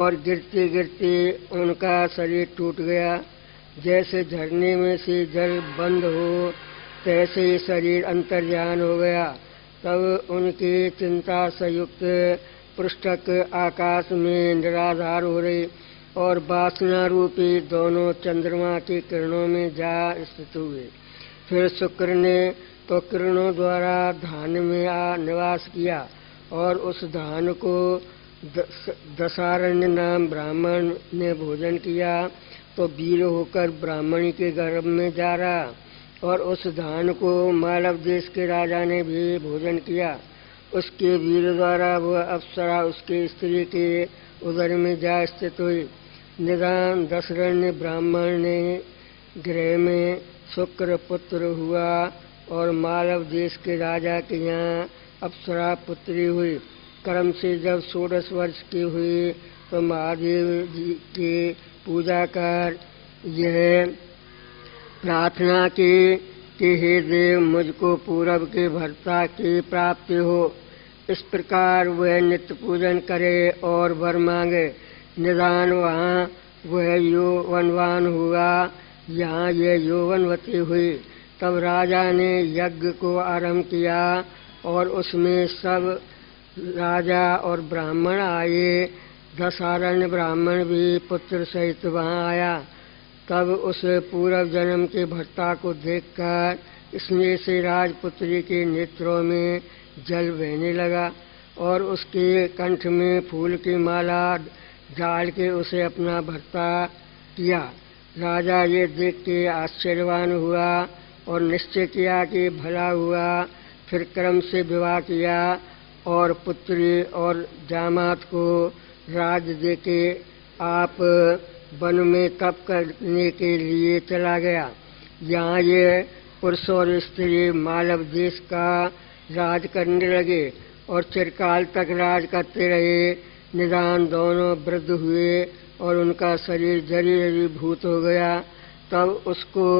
और गिरते गिरते उनका शरीर टूट गया। जैसे झरने में से जल बंद हो तैसे ही शरीर अंतर्ध्यान हो गया। तब उनकी चिंता संयुक्त पृष्ठक आकाश में निराधार हो रही और वासना रूपी दोनों चंद्रमा की किरणों में जा स्थित हुए। फिर शुक्र ने तो किरणों द्वारा धान में निवास किया और उस धान को दशारण्य नाम ब्राह्मण ने भोजन किया तो वीर होकर ब्राह्मणी के गर्भ में जा रहा। और उस धान को मालव देश के राजा ने भी भोजन किया। उसके वीर द्वारा वह अप्सरा उसके स्त्री के उदर में जा स्थित हुई। निदान दशरण्य ब्राह्मण ने गृह में शुक्र पुत्र हुआ और मालव देश के राजा के यहाँ अप्सरा पुत्री हुई। क्रम से जब 16 वर्ष की हुई तो महादेव जी की पूजा कर यह प्रार्थना की कि हे देव, मुझको पूरब के भर्ता की प्राप्ति हो। इस प्रकार वह नित्य पूजन करे और वर मांगे। निदान वहाँ वह यौवनवान हुआ, यहाँ यह यौवनवती हुई। तब राजा ने यज्ञ को आरंभ किया और उसमें सब राजा और ब्राह्मण आए। दशारण्य ब्राह्मण भी पुत्र सहित वहाँ आया। तब उस पूर्व जन्म के भर्ता को देखकर स्नेह से राजपुत्री के नेत्रों में जल बहने लगा और उसके कंठ में फूल की माला डाल के उसे अपना भर्ता किया। राजा ये देख के आश्चर्यवान हुआ और निश्चय किया कि भला हुआ। फिर क्रम से विवाह किया और पुत्री और दामाद को राज देके आप वन में तप करने के लिए चला गया। यहाँ ये पुरुष और स्त्री मालव देश का राज करने लगे और चिरकाल तक राज करते रहे। निदान दोनों वृद्ध हुए और उनका शरीर जरीभूत हो गया। तब उसको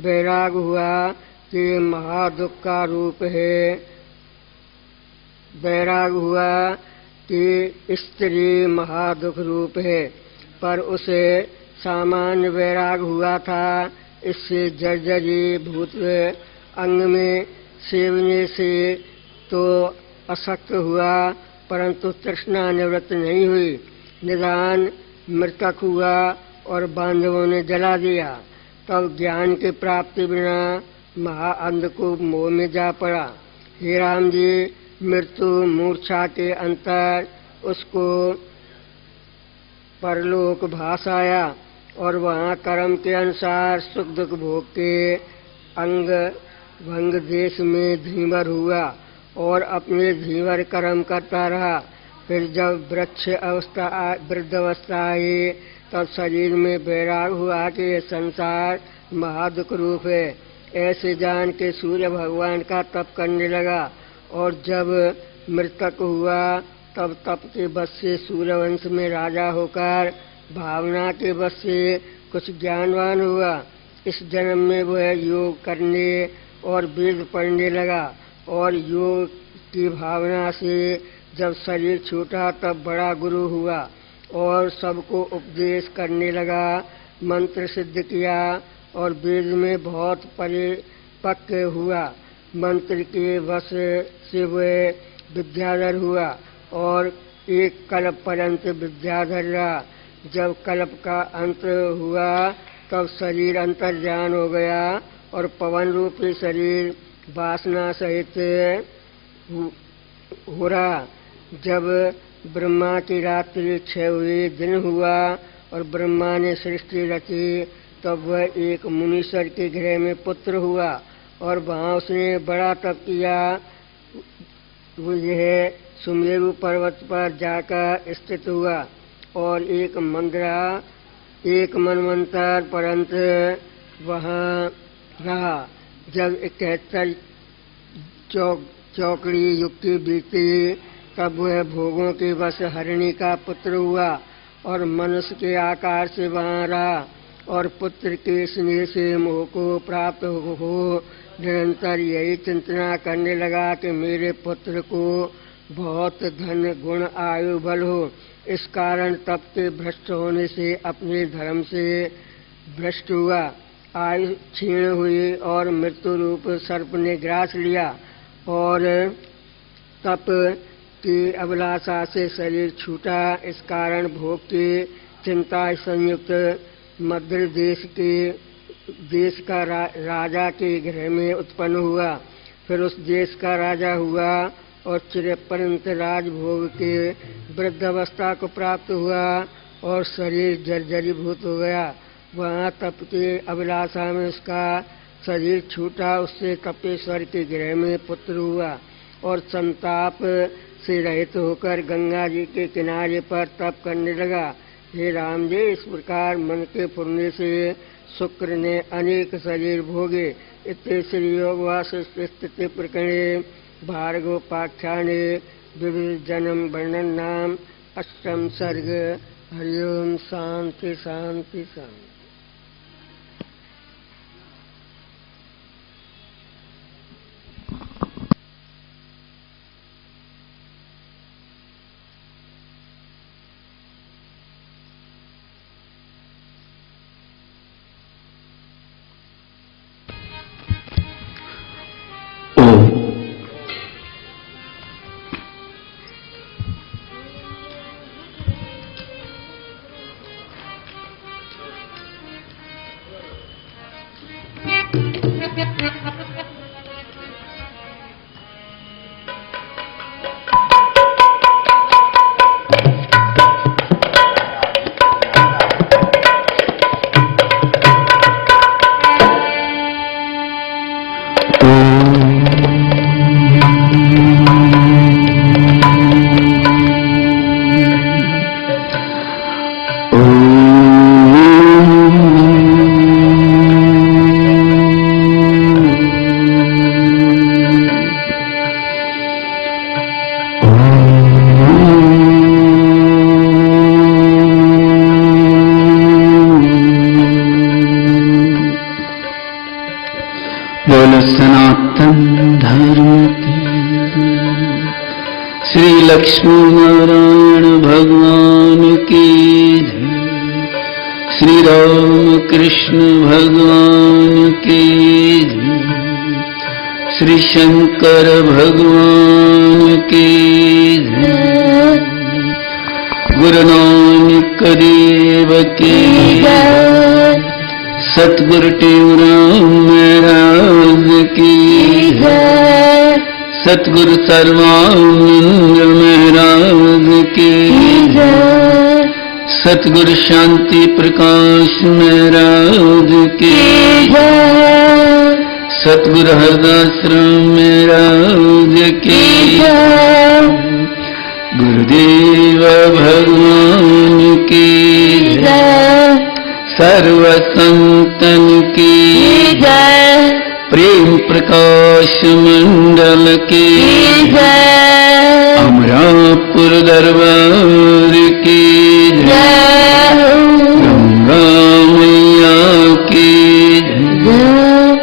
वैराग हुआ कि महादुख का रूप है। वैराग हुआ कि स्त्री महादुख रूप है, पर उसे सामान्य वैराग हुआ था। इससे जर्जरीभूत अंग में सेवने से तो अशक्त हुआ, परंतु तृष्णा निवृत्त नहीं हुई। निदान मृतक हुआ और बांधवों ने जला दिया। तब ज्ञान की प्राप्ति बिना महाअंध को मोह में जा पड़ा। हे राम जी, मृत्यु मूर्छा के अंतर उसको परलोक भास आया और वहाँ कर्म के अनुसार सुख दुख भोग के अंग भंग देश में धीवर हुआ और अपने धीवर कर्म करता रहा। फिर जब वृद्ध अवस्था आई तब शरीर में वैराग हुआ कि यह संसार महादुख रूप है। ऐसे जान के सूर्य भगवान का तप करने लगा और जब मृतक हुआ तब तप के बस से सूर्यवंश में राजा होकर भावना के बस से कुछ ज्ञानवान हुआ। इस जन्म में वह योग करने और वेद पढ़ने लगा और योग की भावना से जब शरीर छूटा तब बड़ा गुरु हुआ और सबको उपदेश करने लगा। मंत्र सिद्ध किया और वेद में बहुत परिपक्व हुआ। मंत्र के वश से वह विद्याधर हुआ और एक कल्प पर्यंत विद्याधर रहा। जब कल्प का अंत हुआ तब शरीर अंतर्ध्यान हो गया और पवन रूपी शरीर वासना सहित हो रहा। जब ब्रह्मा की रात्रि क्षय हुई, दिन हुआ और ब्रह्मा ने सृष्टि रची, तब वह एक मुनीश्वर के गृह में पुत्र हुआ और वहाँ उसने बड़ा तप किया। वो यह सुमेरु पर्वत पर जाकर स्थित हुआ और एक मनवंतर पर्यंत वहाँ रहा। जब 71 चौकड़ी युक्ति बीती तब वह भोगों के वश हरिणी का पुत्र हुआ और मनुष्य के आकार से वहाँ रहा और पुत्र के स्नेह से मोह को प्राप्त हो निरंतर यही चिंतना करने लगा कि मेरे पुत्र को बहुत धन गुण आयु बल हो। इस कारण तप के भ्रष्ट होने से अपने धर्म से भ्रष्ट हुआ, आयु क्षीण हुई और मृत्यु रूप सर्प ने ग्रास लिया, और तप की अभिलाषा से शरीर छूटा। इस कारण भोग की चिंता संयुक्त मध्य देश का राजा के गृह में उत्पन्न हुआ। फिर उस देश का राजा हुआ और चिरपर्यंत राजभोग के वृद्धावस्था को प्राप्त हुआ और शरीर जर्जरीभूत हो गया। वहाँ तप के अभिलाषा में उसका शरीर छूटा। उससे कपिलेश्वर के गृह में पुत्र हुआ और संताप से रहित होकर गंगा जी के किनारे पर तप करने लगा। हे राम जी, इस प्रकार मन के फुरने से शुक्र ने अनेक शरीर भोगे। इतने श्री योग वासिष्ठ स्थिति प्रकरणे भार्गवोपाख्याने विविध जन्म वर्णन नाम अष्टम सर्ग। हरिओम। शांति शांति शांति। लक्ष्मी नारायण भगवान की जय। श्री राम कृष्ण भगवान की जय। श्री शंकर भगवान की जय। गुरु नानक देव की जय। सतगुरु टेवराम महाराज की जय। सतगुरु सर्वानंद महाराज की जय। सतगुरु शांति प्रकाश महाराज की जय। सतगुरु हरदास राम महाराज की जय। गुरुदेव भगवान की जय। सर्व संतन की जय। प्रेम प्रकाश मंडल की जय। अमरापुर दरबार की जय। गंगा मैया की जय।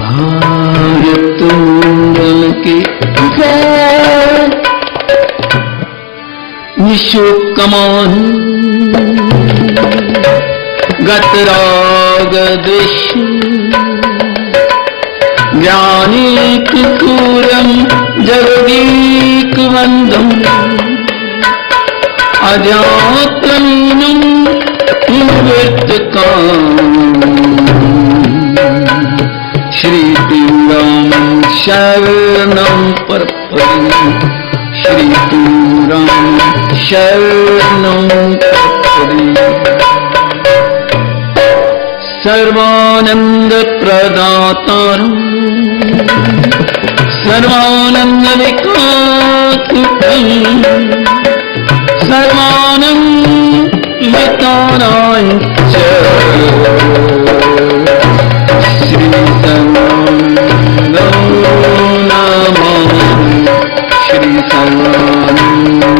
भारत मंडल की जय। निशुकमान गतराग दृश्य ज्ञानीकूरं जगदीकवन्दम् अजातमीनं श्रीतीरामं शरणं प्रपद्ये। श्रीतीरामं शरणं प्रपद्ये। सर्वानंद प्रदातारं सर्वानंद विकासकं सर्वानंद विकाराय च श्री सर्वानंदं नमामि। श्री सर्वानंदं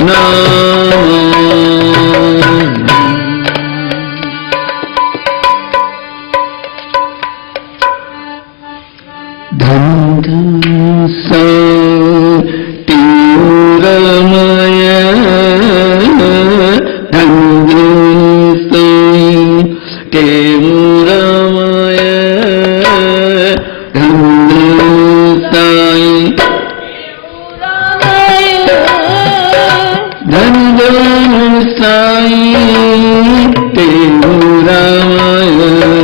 नमामि। साईं तेरू रामायण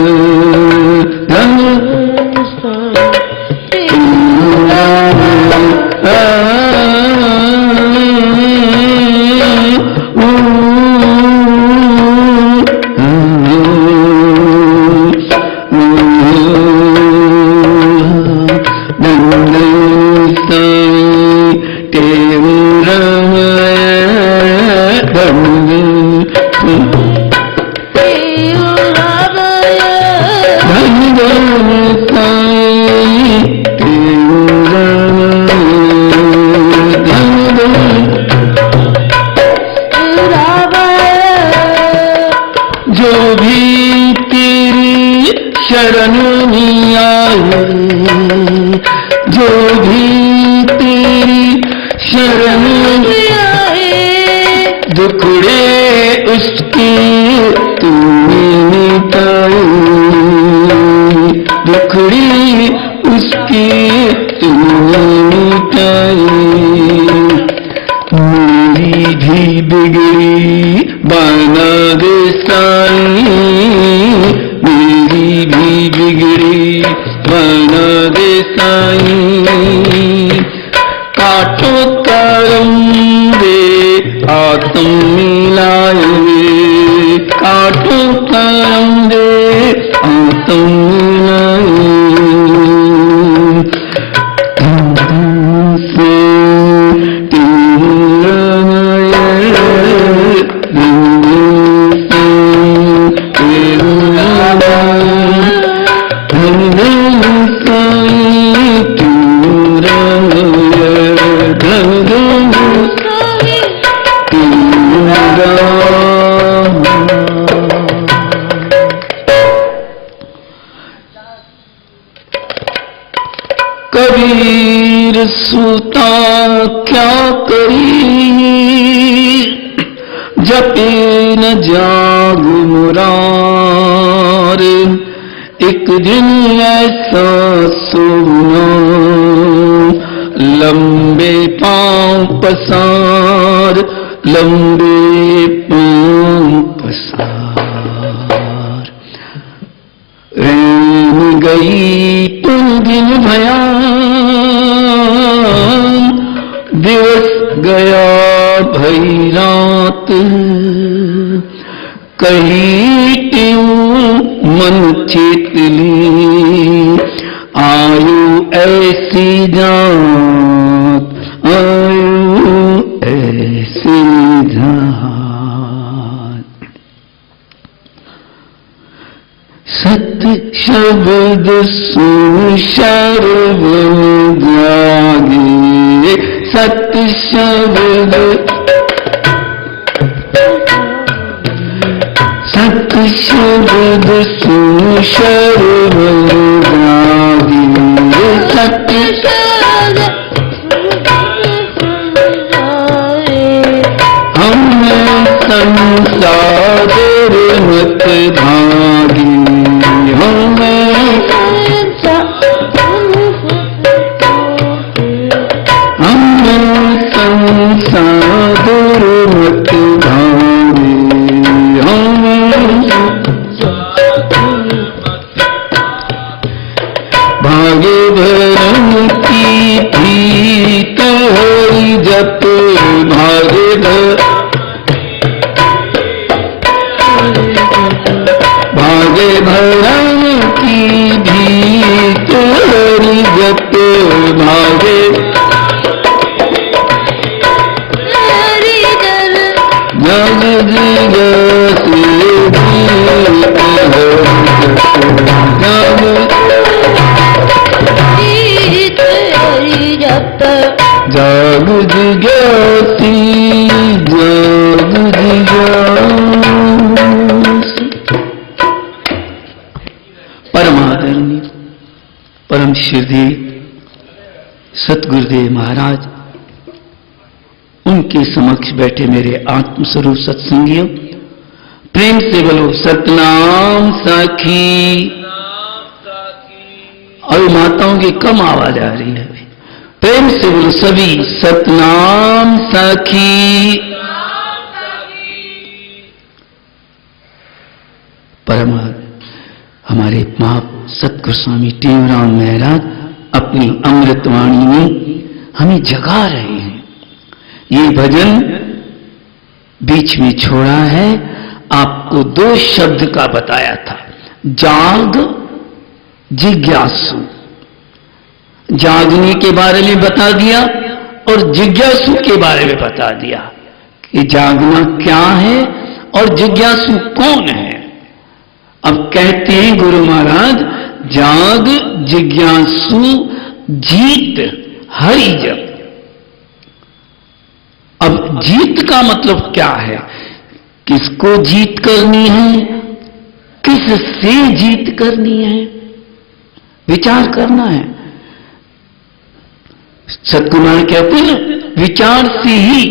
सतगुरुदेव महाराज, उनके समक्ष बैठे मेरे आत्म स्वरूप सत्संगियों, प्रेम से बोलो सतनाम साखी। और माताओं की कम आवाज आ रही है, प्रेम से बोलो सभी सतनाम साखी। परम हमारे सतगुरु स्वामी टेवराम महाराज अपनी अमृतवाणी में हमें जगा रहे हैं। ये भजन बीच में छोड़ा है, आपको 2 शब्द का बताया था, जाग जिज्ञासु। जागने के बारे में बता दिया और जिज्ञासु के बारे में बता दिया कि जागना क्या है और जिज्ञासु कौन है। अब कहते हैं गुरु महाराज, जाग जिज्ञासु जीत हरि जप। अब जीत का मतलब क्या है? किसको जीत करनी है, किससे जीत करनी है, विचार करना है। सतगुरु महाराज कहते हैं विचार से ही,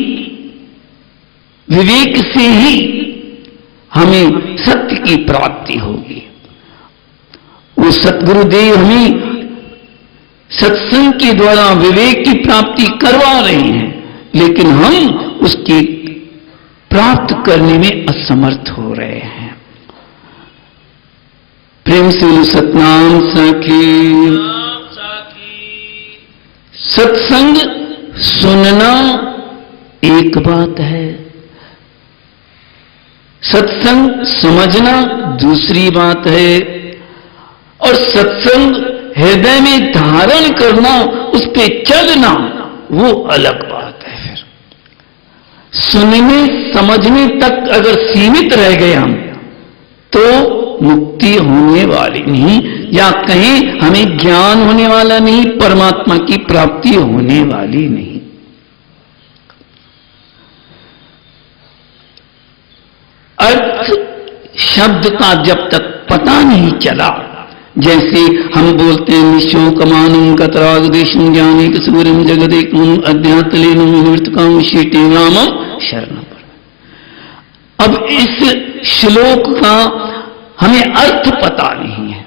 विवेक से ही हमें सत्य की प्राप्ति होगी। वो सतगुरुदेव हमें सत्संग के द्वारा विवेक की प्राप्ति करवा रहे हैं, लेकिन हम उसकी प्राप्त करने में असमर्थ हो रहे हैं। प्रेम से सतनाम साखी। सत्संग सुनना एक बात है, सत्संग समझना दूसरी बात है, और सत्संग हृदय में धारण करना, उस पे चलना, वो अलग बात है। फिर सुनने समझने तक अगर सीमित रह गए हम, तो मुक्ति होने वाली नहीं, या कहीं हमें ज्ञान होने वाला नहीं, परमात्मा की प्राप्ति होने वाली नहीं। अर्थ शब्द का जब तक पता नहीं चला, जैसे हम बोलते हैं निशोकमानं कतरागदेशं ज्ञानेक सूर्यं जगदेकं अध्यात्मलीनं विवर्तकं शीटे रामं शरणं। अब इस श्लोक का हमें अर्थ पता नहीं है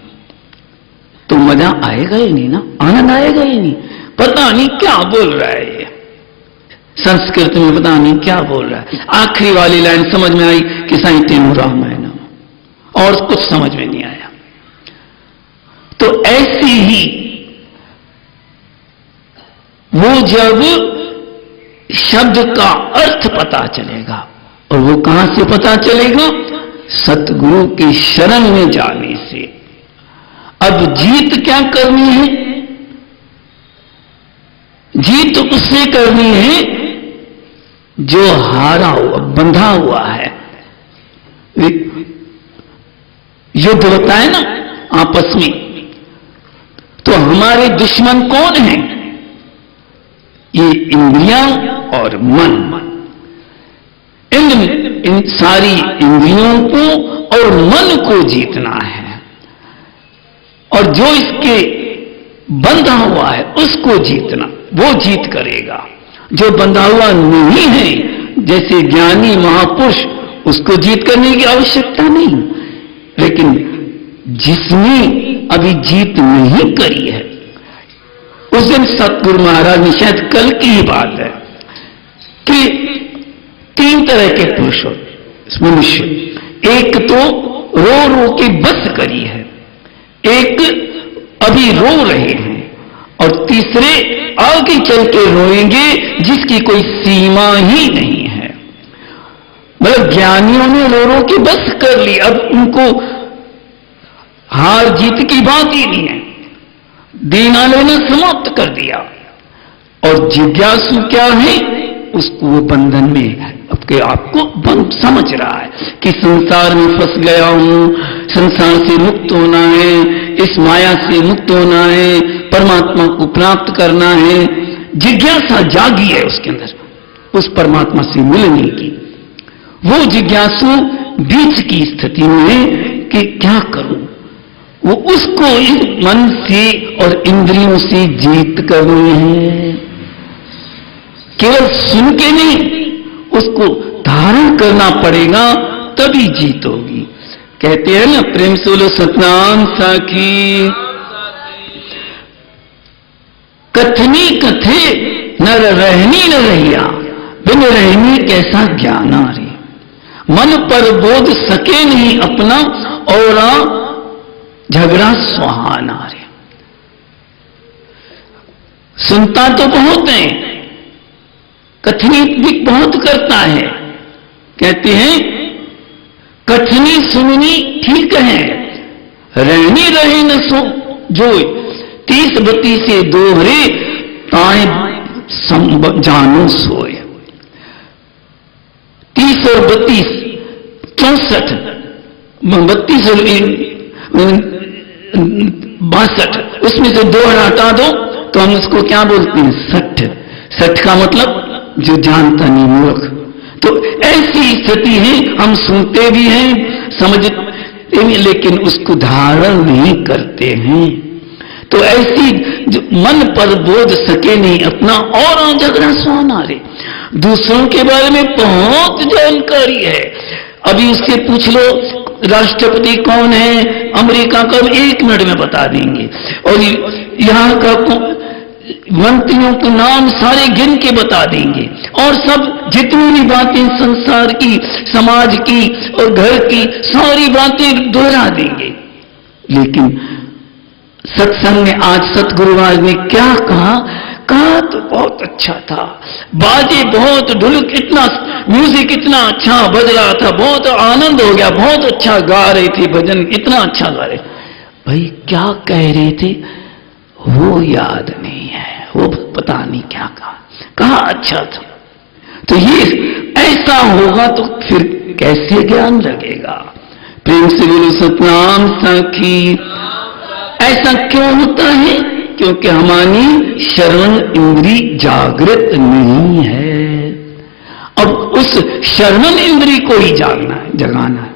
तो मजा आएगा ही नहीं ना, आनंद आएगा ही नहीं। पता नहीं क्या बोल रहा है ये, संस्कृत में पता नहीं क्या बोल रहा है। आखिरी वाली लाइन समझ में आई कि साहित्य रामायण, और कुछ समझ में नहीं आया। तो ऐसे ही वो जब शब्द का अर्थ पता चलेगा, और वो कहां से पता चलेगा? सतगुरु की शरण में जाने से। अब जीत क्या करनी है? जीत उससे करनी है जो हारा हुआ, बंधा हुआ है। युद्ध होता है ना आपस में, तो हमारे दुश्मन कौन है? ये इंद्रियां और मन। इन सारी इंद्रियों को और मन को जीतना है, और जो इसके बंधा हुआ है उसको जीतना, वो जीत करेगा। जो बंधा हुआ नहीं है, जैसे ज्ञानी महापुरुष, उसको जीत करने की आवश्यकता नहीं। लेकिन जिसने अभी जीत नहीं करी है, उस दिन सतगुरु महाराज ने, शायद कल की ही बात है, कि 3 तरह के पुरुष मनुष्य, एक तो रो रो के बस करी है, एक अभी रो रहे हैं, और तीसरे आगे चल के रोएंगे जिसकी कोई सीमा ही नहीं है। मतलब ज्ञानियों ने रो रो के बस कर ली, अब उनको हार जीत की बात ही नहीं है, देना लेना समाप्त कर दिया। और जिज्ञासु क्या है? उसको वो बंधन में अपने आपको समझ रहा है कि संसार में फंस गया हूं, संसार से मुक्त होना है, इस माया से मुक्त होना है, परमात्मा को प्राप्त करना है। जिज्ञासा जागी है उसके अंदर, उस परमात्मा से मिलने की। वो जिज्ञासु बीच की स्थिति में है कि क्या करूं, वो उसको इस मन से और इंद्रियों से जीत करनी है। केवल सुन के नहीं, उसको धारण करना पड़ेगा, तभी जीत होगी। कहते हैं ना, प्रेम से बोलो सतनाम साखी। कथनी कथे नर रहनी न रहिया, बिन रहनी कैसा ज्ञान रे। मन पर बोध सके नहीं अपना, और झगड़ा सुहाना रे। सुनता तो बहुत है, कथनी भी बहुत करता है। कहते हैं कथनी सुननी ठीक है, रहनी रहे न सो जोय, 30-32 से दोहरे ताए जानो सोए। 30 और 32 64, 32 और 62, उसमें से 2 हटा दो तो हम उसको क्या बोलते हैं? 60। 60 का मतलब जो जानता नहीं, मूर्ख। तो ऐसी स्थिति है, हम सुनते भी हैं, समझते भी, लेकिन उसको धारण नहीं करते हैं। तो ऐसी जो मन पर बोध सके नहीं अपना, और झगड़ा सुहाना रे। दूसरों के बारे में बहुत जानकारी है, अभी उससे पूछ लो राष्ट्रपति कौन है अमेरिका का, 1 मिनट में बता देंगे। और यहाँ का मंत्रियों के नाम सारे गिन के बता देंगे, और सब जितनी भी बातें संसार की, समाज की और घर की सारी बातें दोहरा देंगे। लेकिन सत्संग में आज सतगुरु महाराज ने क्या कहा तो बहुत अच्छा था। बाजे बहुत, ढोलक इतना, म्यूजिक इतना अच्छा बज रहा था, बहुत आनंद हो गया, बहुत अच्छा गा रहे थे भजन, इतना अच्छा गा रहे। भाई क्या कह रहे थे वो याद नहीं है, वो पता नहीं क्या कहा अच्छा था। तो ये ऐसा होगा तो फिर कैसे ज्ञान लगेगा? प्रेम से बोलो सतनाम सखी। ऐसा क्यों होता है? क्योंकि हमारी श्रवण इंद्री जागृत नहीं है। अब उस श्रवण इंद्री को ही जगाना है।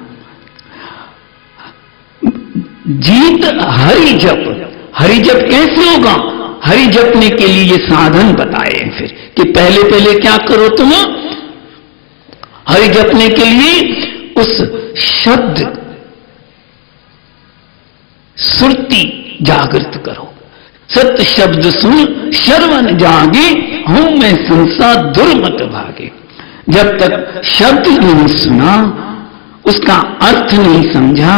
जीत हरि जप कैसे होगा? हरि जपने के लिए ये साधन बताए फिर कि पहले क्या करो तुम? हरि जपने के लिए उस शब्द सुरती जागृत करो। सत्य शब्द सुन श्रवण जागे, हूं मैं संसार दुर्मत भागे। जब तक शब्द नहीं सुना, उसका अर्थ नहीं समझा,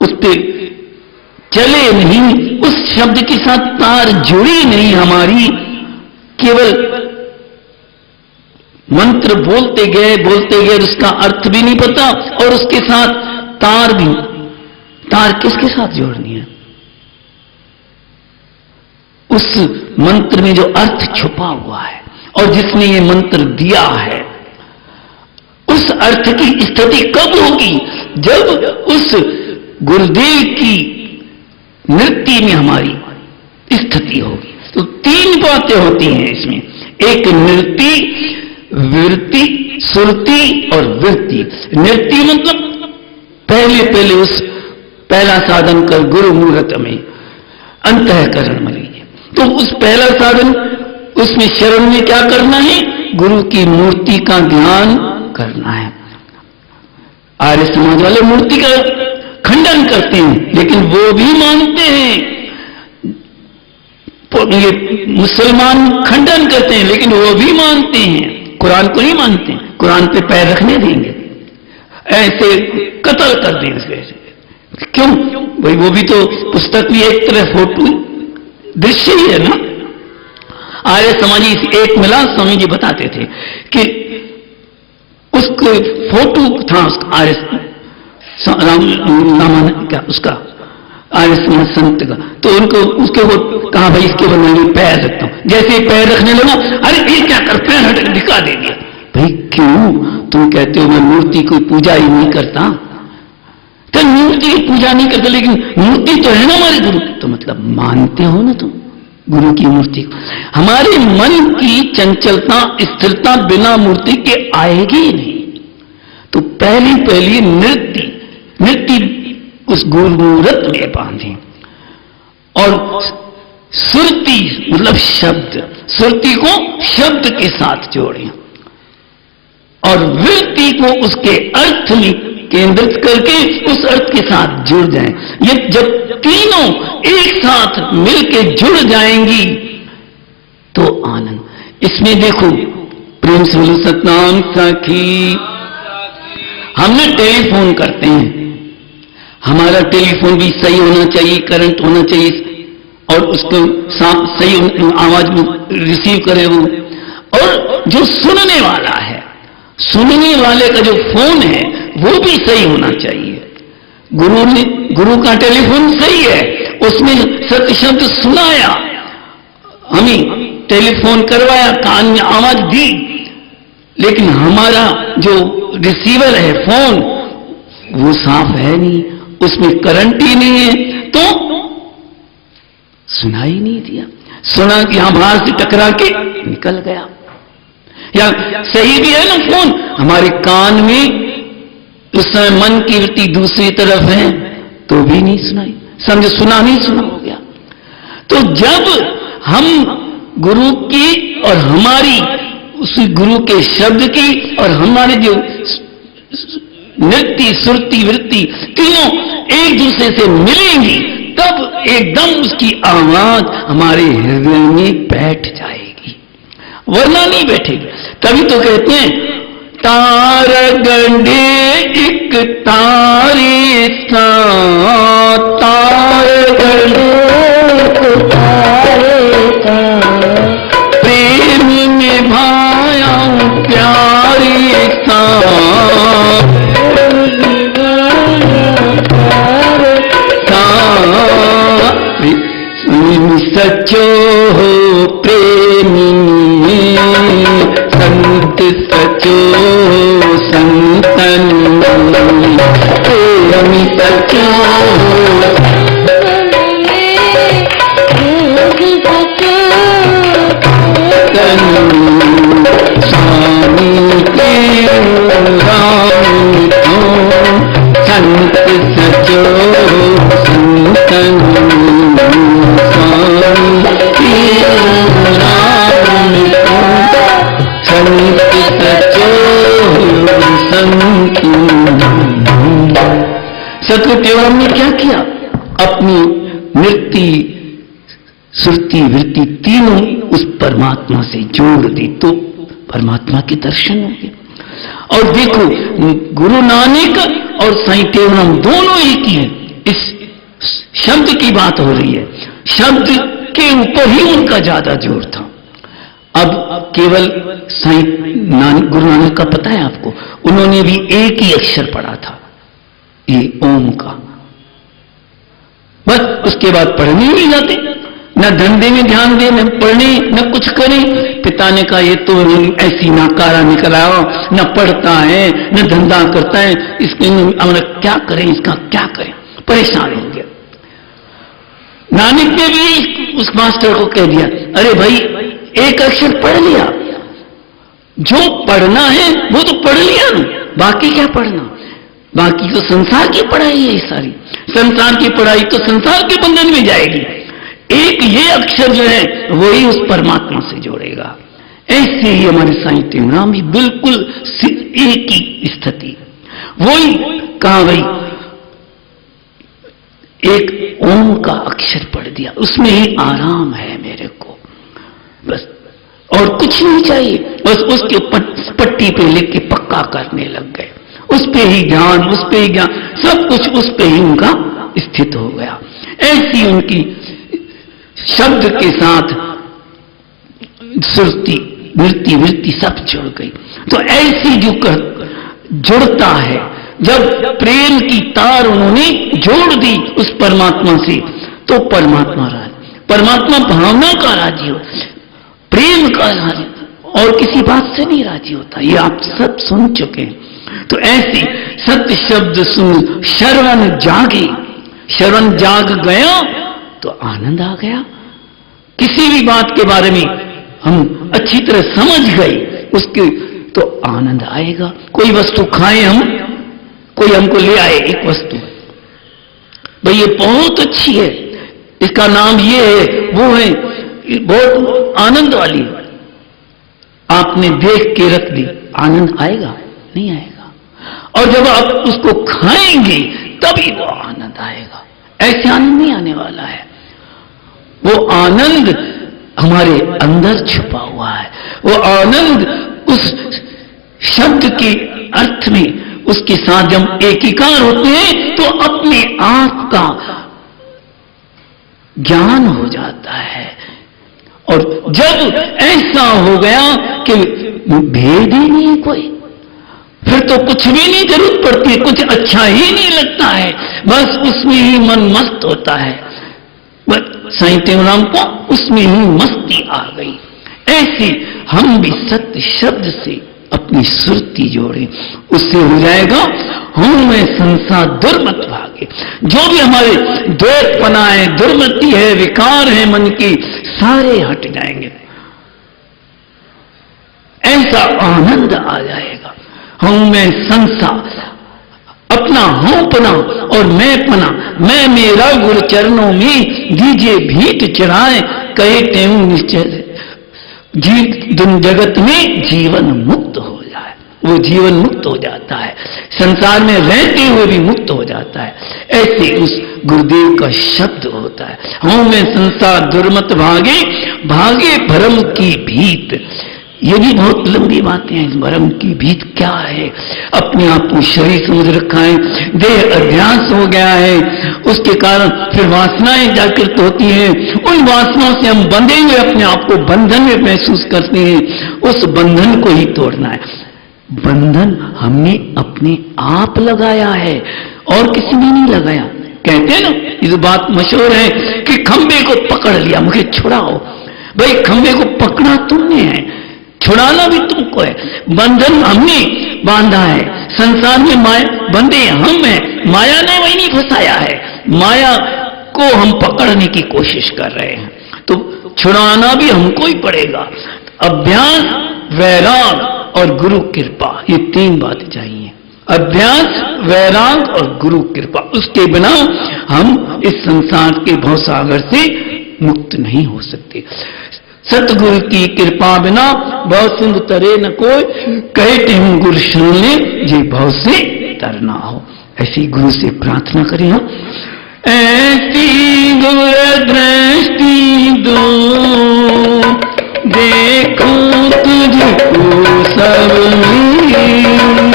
उस पे चले नहीं, उस शब्द के साथ तार जुड़ी नहीं हमारी, केवल मंत्र बोलते गए उसका अर्थ भी नहीं पता, और उसके साथ तार किसके साथ जोड़नी है? उस मंत्र में जो अर्थ छुपा हुआ है और जिसने ये मंत्र दिया है, उस अर्थ की स्थिति कब होगी? जब उस गुरुदेव की नृत्य में हमारी स्थिति होगी। तो 3 बातें होती हैं इसमें, एक नृत्य, वृत्ति, सुरति और वृत्ति। नृत्य मतलब पहले उस पहला साधन कर गुरु मुहूर्त में अंतःकरण में लीजिए। तो उस पहला साधन, उसमें शरण में क्या करना है? गुरु की मूर्ति का ध्यान करना है। आर्य समाज वाले मूर्ति का खंडन करते हैं, लेकिन वो भी मानते हैं। ये मुसलमान खंडन करते हैं, लेकिन वो भी मानते हैं। कुरान को नहीं मानते, कुरान पे पैर रखने देंगे, ऐसे कत्ल कर देंगे। क्यों भाई? वो भी तो पुस्तक भी एक तरह फोटो दृश्य ही है ना। आर्य समाजी एक मिला स्वामी जी बताते थे कि उसको फोटो था उसका, आर्य राम क्या उसका आर्य समाज संत का, तो उनको उसके वो कहा भाई इसके ऊपर मैं पैर रखता हूं। जैसे ही पैर रखने लगा, अरे ये क्या कर, पैर हट दिखा दे दिया। भाई क्यों? तुम कहते हो मैं मूर्ति की पूजा ही नहीं करता। तो मूर्ति की पूजा नहीं करते, लेकिन मूर्ति तो है ना हमारे गुरु। तो मतलब मानते हो ना तुम गुरु की मूर्ति को। हमारे मन की चंचलता, स्थिरता बिना मूर्ति के आएगी ही नहीं। तो पहली नृत्य उस गुरु मुहूर्त में बांधे, और सुरती मतलब शब्द, सुरती को शब्द के साथ जोड़ें, और वृत्ति को उसके अर्थ में केंद्रित करके उस अर्थ के साथ जुड़ जाएं। ये जब तीनों एक साथ मिलके जुड़ जाएंगी तो आनंद। इसमें देखो, प्रेम से बोलो सतनाम सखी। हमने टेलीफोन करते हैं, हमारा टेलीफोन भी सही होना चाहिए, करंट होना चाहिए और उसको सही आवाज में रिसीव करे वो। और जो सुनने वाला है, सुनने वाले का जो फोन है वो भी सही होना चाहिए। गुरु का टेलीफोन सही है, उसने सत्य शब्द सुनाया, हमें टेलीफोन करवाया, कान में आवाज दी, लेकिन हमारा जो रिसीवर है फोन वो साफ है नहीं, उसमें करंट ही नहीं है, तो सुना ही नहीं दिया। सुना कि यहां बाहर से टकरा के निकल गया। या सही भी है ना फोन, हमारे कान में उस समय मन की वृत्ति दूसरी तरफ है तो भी नहीं सुनाई, समझो सुना नहीं सुना हो गया। तो जब हम गुरु की और हमारी उस गुरु के शब्द की और हमारे जो नृत्य सुरती वृत्ति तीनों एक दूसरे से मिलेंगी, तब एकदम उसकी आवाज हमारे हृदय में बैठ जाएगी, वरना नहीं बैठेगी। तभी तो कहते हैं तार गंढे एक तारे सा, तार गंढे प्रेम में भाया प्यारे सा, सचो हो प्रेमी संत, सचो संतन प्रेमी, सचो स्वामी के राम तो संत, सचो संतन सतगुरु ने क्या किया, अपनी नृत्य सुरती वृत्ति तीनों उस परमात्मा से जोड़ दी, तो परमात्मा के दर्शन हो गए। और देखो गुरु नानक और साईं टेवराम दोनों एक ही हैं। इस शब्द की बात हो रही है, शब्द के ऊपर ही उनका ज्यादा जोर था। अब केवल साईं गुरु नानक का पता है आपको, उन्होंने भी एक ही अक्षर पढ़ा था, ये ओम का, बस उसके बाद पढ़ने ही नहीं जाते, न धंधे में ध्यान दे, न पढ़ने, न कुछ करें। पिता ने कहा ये तो ऐसी नाकारा निकल आया, न पढ़ता है न धंधा करता है, इसके हम क्या करें, इसका क्या करें, परेशान हो गया। नानक ने भी उस मास्टर को कह दिया, अरे भाई एक अक्षर पढ़ लिया, जो पढ़ना है वो तो पढ़ लिया ना, बाकी क्या पढ़ना, बाकी तो संसार की पढ़ाई है सारी, संसार की पढ़ाई तो संसार के बंधन में जाएगी। एक ये अक्षर जो है वही उस परमात्मा से जोड़ेगा। ऐसे ही हमारे साईं टेवराम भी बिल्कुल एक ही स्थिति, वही कहा भाई एक ओम का अक्षर पढ़ दिया, उसमें ही आराम है मेरे को, बस और कुछ नहीं चाहिए, बस उसके ऊपर पट्टी पे लिख के पक्का करने लग गए, उस पे ही ध्यान, उस पे ही ज्ञान, सब कुछ उस पे ही उनका स्थित हो गया। ऐसी उनकी शब्द के साथ सुरती वृत्ति वृत्ति सब जुड़ गई। तो ऐसी जो जुड़ता है, जब प्रेम की तार उन्होंने जोड़ दी उस परमात्मा से, तो परमात्मा राजी, परमात्मा भावना का राजी हो, प्रेम का राजी, और किसी बात से नहीं राजी होता, ये आप सब सुन चुके हैं। तो ऐसी सत्य शब्द सुन श्रवण जागे, श्रवण जाग गया तो आनंद आ गया। किसी भी बात के बारे में हम अच्छी तरह समझ गए उसके तो आनंद आएगा। कोई वस्तु खाएं हम, कोई हमको ले आए एक वस्तु, भाई ये बहुत अच्छी है, इसका नाम ये है वो है, बहुत आनंद वाली, आपने देख के रख दी, आनंद आएगा नहीं आएगा, और जब आप उसको खाएंगे तभी वो आनंद आएगा, ऐसे आनंद नहीं आने वाला है। वो आनंद हमारे अंदर छुपा हुआ है, वो आनंद उस शब्द के अर्थ में, उसके साथ जब एकीकार होते हैं तो अपने आप का ज्ञान हो जाता है। और जब ऐसा हो गया कि भेद ही नहीं कोई, फिर तो कुछ भी नहीं जरूरत पड़ती, कुछ अच्छा ही नहीं लगता है, बस उसमें ही मन मस्त होता है। बस साईं टेवराम को उसमें ही मस्ती आ गई। ऐसे हम भी सत्य शब्द से अपनी सुरती जोड़े, उससे हो जाएगा हूं मैं संसार दुर्मत भागे। जो भी हमारे द्वैतपना है, दुर्मति है, विकार है मन की, सारे हट जाएंगे। ऐसा आनंद आ जाएगा। हूं मैं संसार, अपना हूंपना और मैंपना, मैं मेरा गुरु चरणों में दीजिए भीट चढ़ाए, कहे तेऊ निश्चय जगत में जीवन मुक्त हो जाए। वो जीवन मुक्त हो जाता है, संसार में रहते हुए भी मुक्त हो जाता है। ऐसे उस गुरुदेव का शब्द होता है, हूं मैं संसार दुर्मत भागे, भागे भरम की भीत। ये भी बहुत लंबी बातें हैं। भरम की भीत क्या है? अपने आप को शरीर समझ रखा है, देह अभ्यास हो गया है, उसके कारण फिर वासनाएं जागृत होती हैं। उन वासनाओं से हम बंधे हुए अपने आप को बंधन में महसूस करते हैं। उस बंधन को ही तोड़ना है। बंधन हमने अपने आप लगाया है और किसी ने नहीं लगाया। कहते हैं ना, ये बात मशहूर है कि खंबे को पकड़ लिया, मुझे छुड़ाओ। भाई खंबे को पकड़ा तुमने है, छुड़ाना भी तुमको है। बंधन हमने बांधा है, संसार में माया बंधे हम हैं, माया ने वही नहीं फंसाया है। माया को हम पकड़ने की कोशिश कर रहे हैं, तो छुड़ाना भी हमको ही पड़ेगा। अभ्यास, वैराग और गुरु कृपा, ये तीन बातें चाहिए। अभ्यास, वैराग और गुरु कृपा, उसके बिना हम इस संसार के भवसागर से मुक्त नहीं हो सकते। सतगुरु की कृपा बिना भव सिंधु तरे न कोई, कहते हूं गुरु शरण ले जे भव से तरना हो। ऐसी गुरु से प्रार्थना करें हम। ऐसी गुरु दृष्टि दो, देखूं तुझको सब में,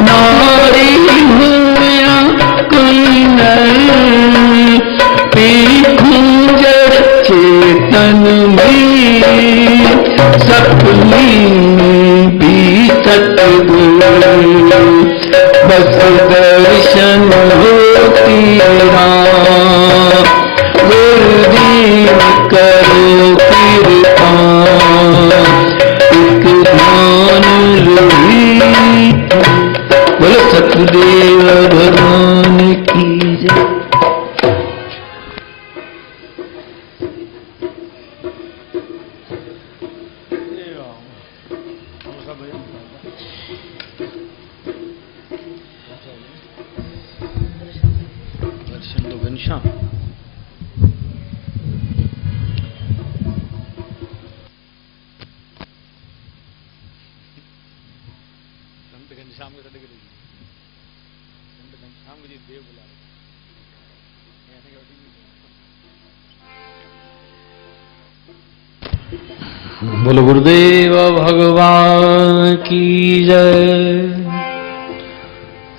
नारी हो या कोई नर, देखूं जड़ चेतन में, सपने भी सतगुरु, बस दर्शन हो तेरा, गुरुदेव करो कृपा, एक ध्यान रही। बोलो सतगुरुदेव भगवान की जय। बोलो गुरुदेव भगवान की जय।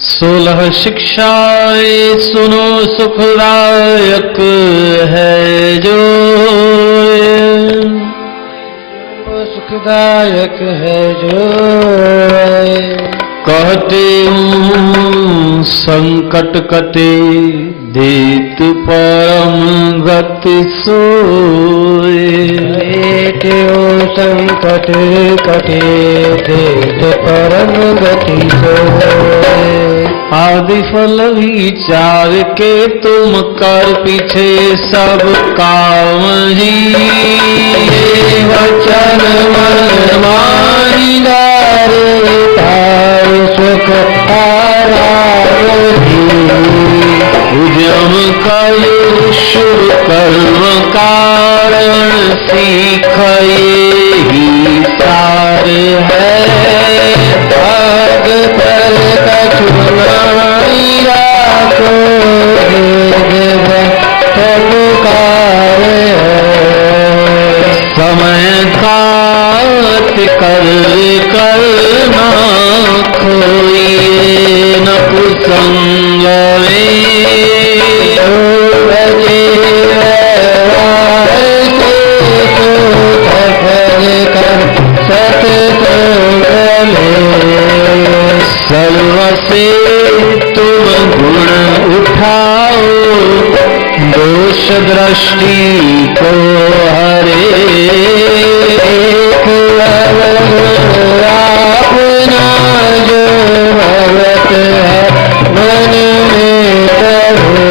16 शिक्षाएं सुनो सुखदायक है जो, सुखदायक है जो, कहते हूँ संकट कटे, देत परम गति सोए। संकट कटे, देत परम गति सोए। आदि फल विचार के तुम कर पीछे सब काम ही, वचन मन मानी गारे तारे सुख उद्यम कयो शुभ कर्म कारण, सीख ही सार है। भाग फल कछु नहीं राखो, पुकार समय काट कर करना खोई। से तुम गुण उठाओ, दोष दृष्टि को हरे। अपना जो भगत है मन में करो,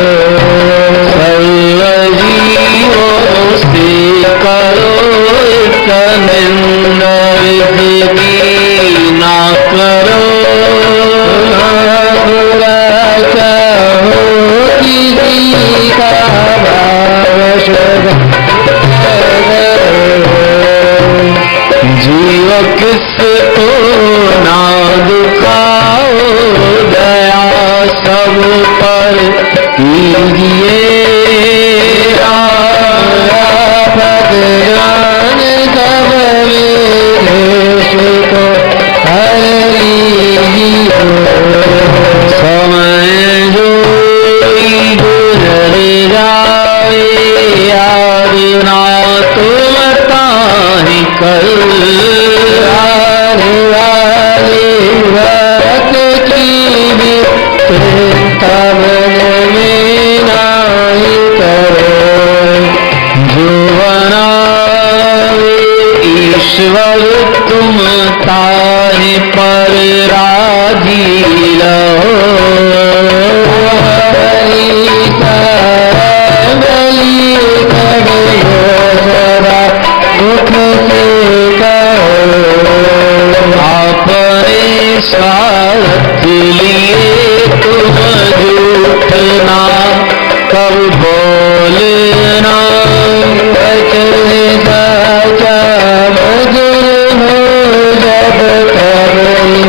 सर्व जीवों से करो एक निंदा, ना करो बुरा चाहो किसी का जीव किसको ना दुखाओ, दया सब पर कीजिए। भगवान सब विदेश को हर लीजिए, समय जो गुजर जाए याद ना तुम ताहि कर। आने वाली वक्त की भी चिंता मन में नहीं करो, जो बनावे ईश्वर तुम ताहि पर राजी रहो। अपने स्वार्थ लिए तुम झूठ ना कब बोलना, बचने साचा मधुर हो जब तब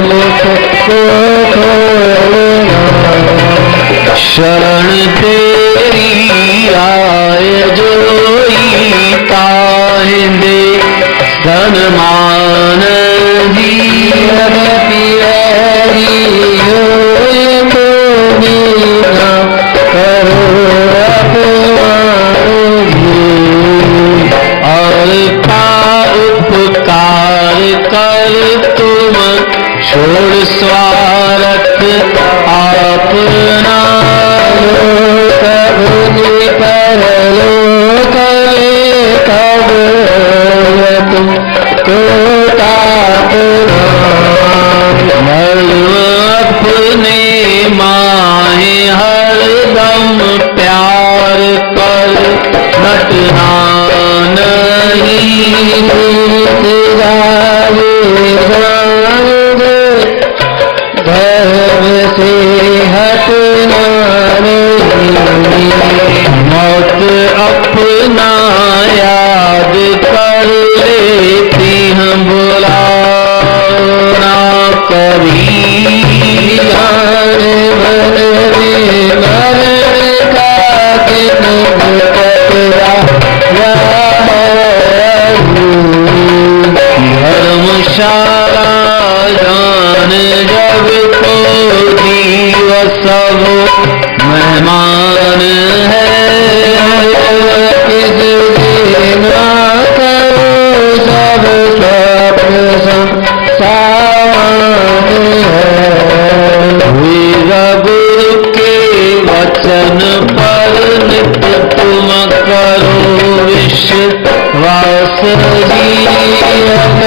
मुख को खोलना। शरण तेरी आए जोई ताहि दे सन्मान जीवन पियरी हो तो मीना करो अपमान और का उपकार कर तुम छोड़ स्वार्थ अपना। कभी परलोक में कब तुम को तापना, अपने माहे हर दम प्यार कर नटना नहीं। धर्म से हटना नहीं, मौत अपना याद कर लेती हम बुलाना कभी। मरण का दिन पकड़ा धर्मशाला जान जब को जीव सब मेहमान है। किस दिन करो सब स्वप्न सावन है। वीर गुरु के वचन पर नित तुम करो विश्वास जीवन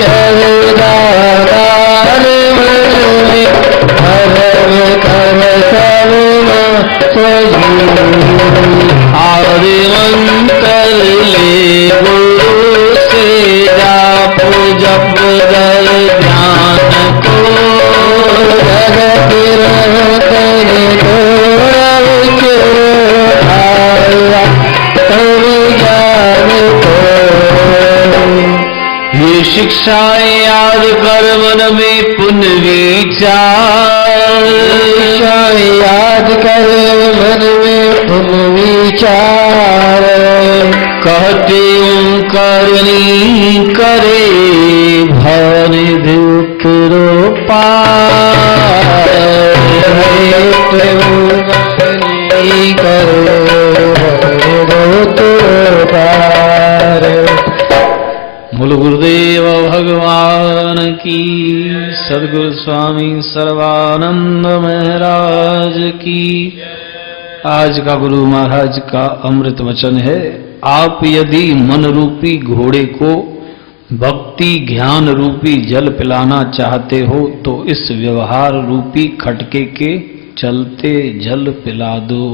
शरदार में धर्म कर सर्व आदि मंत्र ले गुरु से जाप जप दर ध्यान को जगत रहते ये शिक्षाएं याद कर मन में पुण्य विचार। याद कर मन में पुण्य विचार। कहते करनी करे भवन दुख रो पार। करो तो पार। मूल गुरुदेव भगवान की, सद्गुरु स्वामी सर्वानंद सच्चिदानंद महाराज की। आज का गुरु महाराज का अमृत वचन है, आप यदि मन रूपी घोड़े को भक्ति ज्ञान रूपी जल पिलाना चाहते हो तो इस व्यवहार रूपी खटके के चलते जल पिला दो।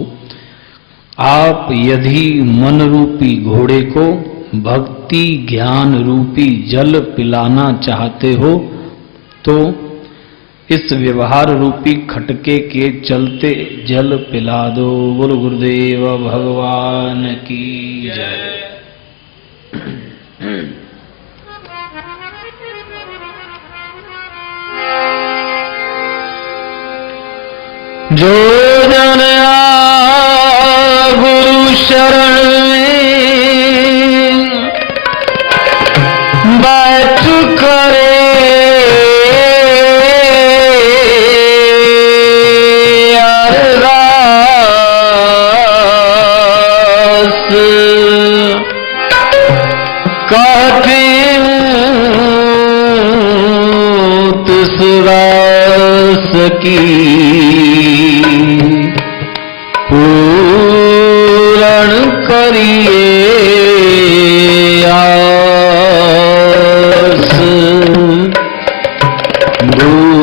आप यदि मन रूपी घोड़े को भक्ति ज्ञान रूपी जल पिलाना चाहते हो तो इस व्यवहार रूपी खटके के चलते जल पिला दो। बोलो गुरुदेव भगवान की जय। जो जन गुरु शरण में बैठ करे अरदास, कहते तिस दास की पूरण करिए आस। दुख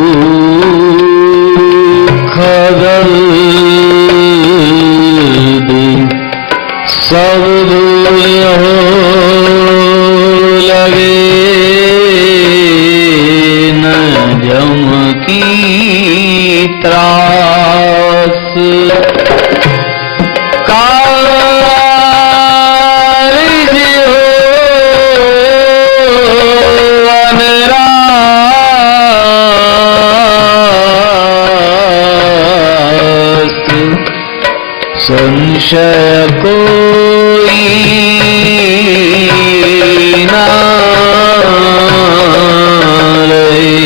दर्द सब दूर हो लगे न जम की त्रास। संशय कोई ना रहे,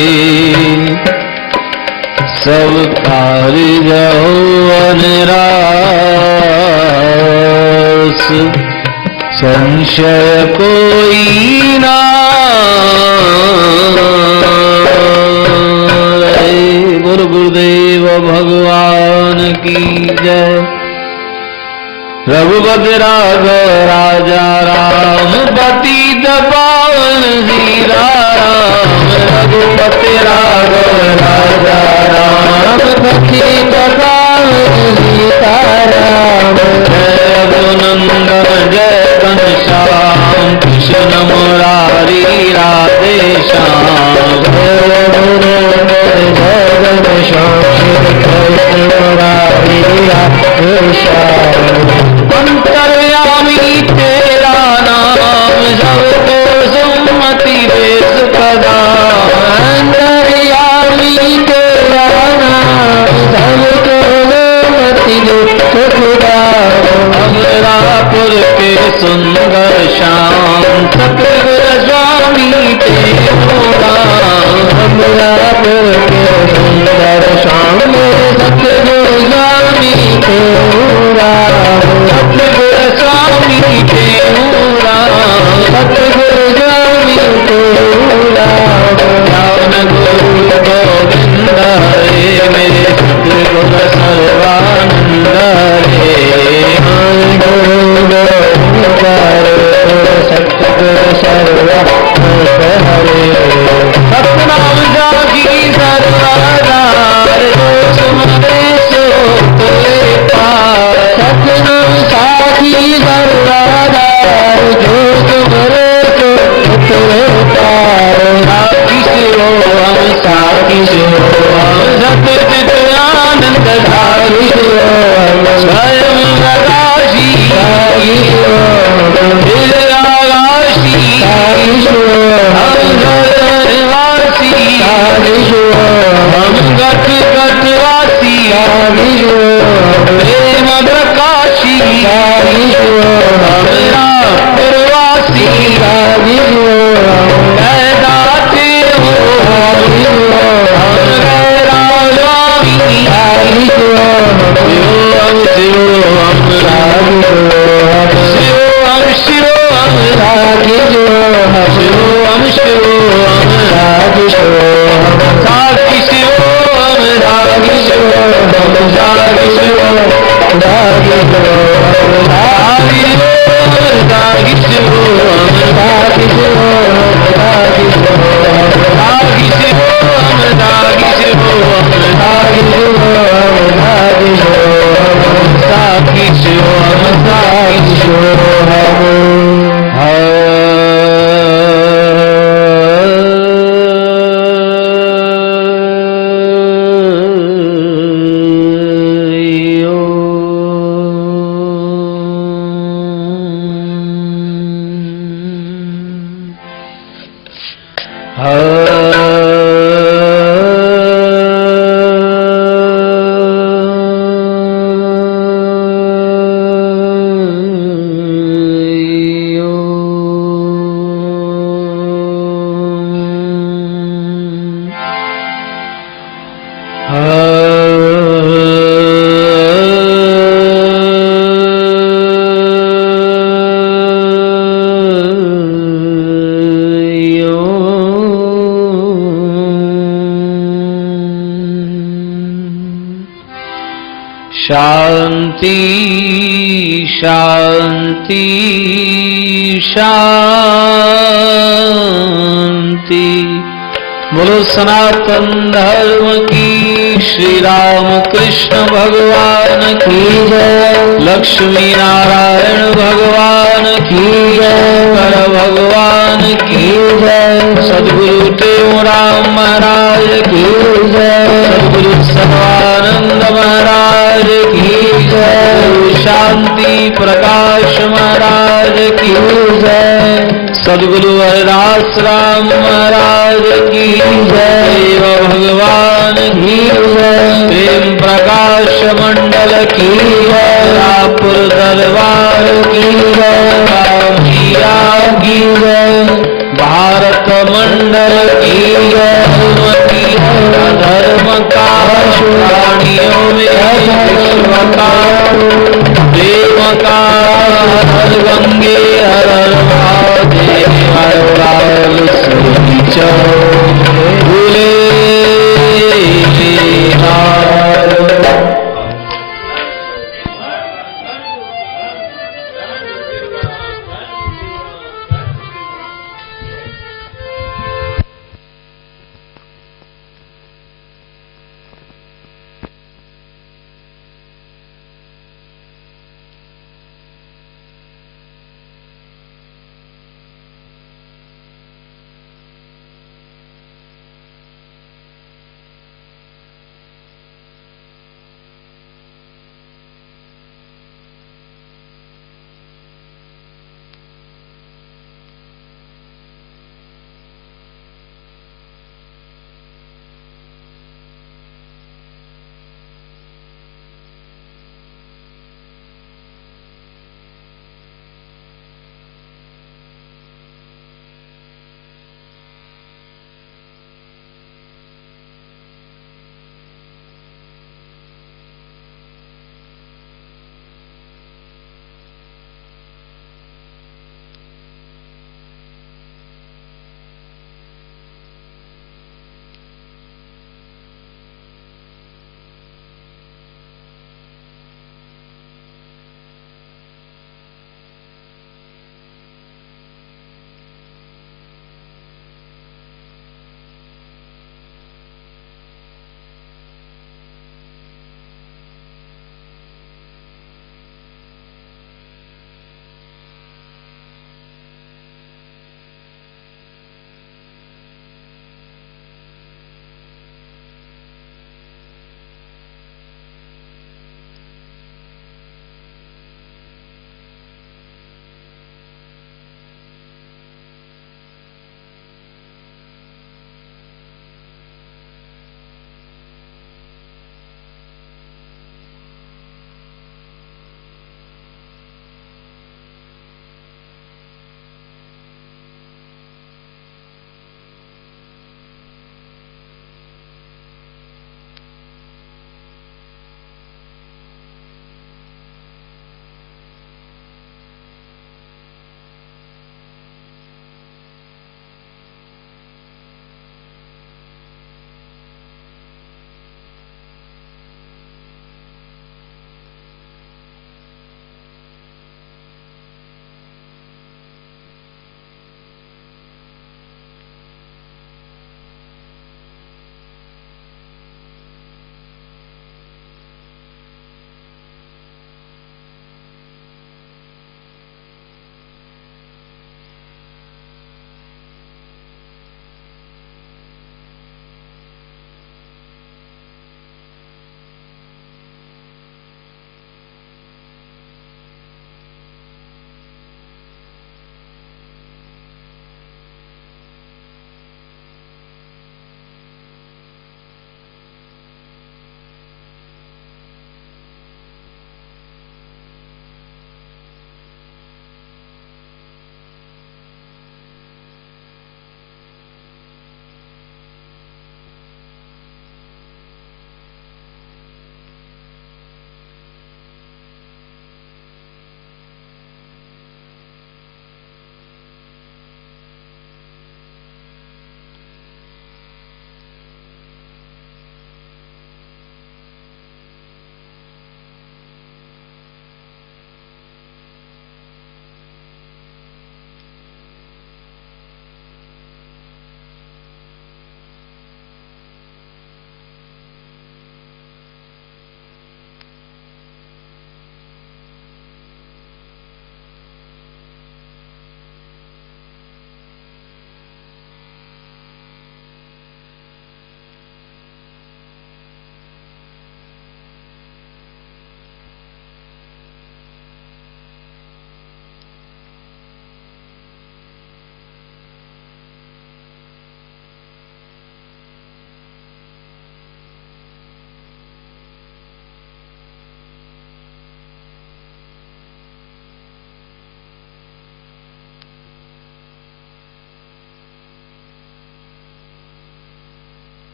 सब कार्य हो अनरास। संशय कोई ना रहे। बोलो गुरुदेव भगवान की जय। रघुपति राघव राजा राम, पतित पावन सीता राम। रघुपति राघव राजा राम, पतित पावन सीता राम। जय रघुनंदन जय घनश्याम, कृष्ण मुरारी राधे श्याम। जय रघुनंदन जय घनश्याम, कृष्ण मुरारी राधे श्याम। अंतर्यामी तेरा नाम, सबको सुमति दे सुखदा। अंतर्यामी तेरा नाम, सबको सुमति दे सुखदा। अमरापुर के सुंदर श्याम, सतगुर स्वामी तेरा। अमरापुर के सुंदर श्याम, सतगुर स्वामी तेरा। सतगुर स्वामी तेरा, सतगुर स्वामी तेरा। ज्ञान गुरु गोविंद रे, मेरे सतगुर सर्वानंद रे। गुरु गोविंद रे, सतगुर सर्वानंद रे। सतनाम जागी सर्वदा रे। शांति शांति शांति। बोलो सनातन धर्म की, श्री राम कृष्ण भगवान की जय, लक्ष्मी नारायण भगवान की जय, कर भगवान की जय, सद्गुरु टेऊराम महाराज की जय, सद्गुरु सर्वानंद महाराज की जय, शांति प्रकाश महाराज की जय, सद्गुरु हरिदास राम महाराज की जय, भगवान की जय, प्रेम प्रकाश मंडल की जय, रापुर दरबार की जय, रामिया की जय, भारत मंडल की जय, धर्म का प्राणियों में विश्व का प्रेम का, हर गंगे हर महादेव हर लाल भूल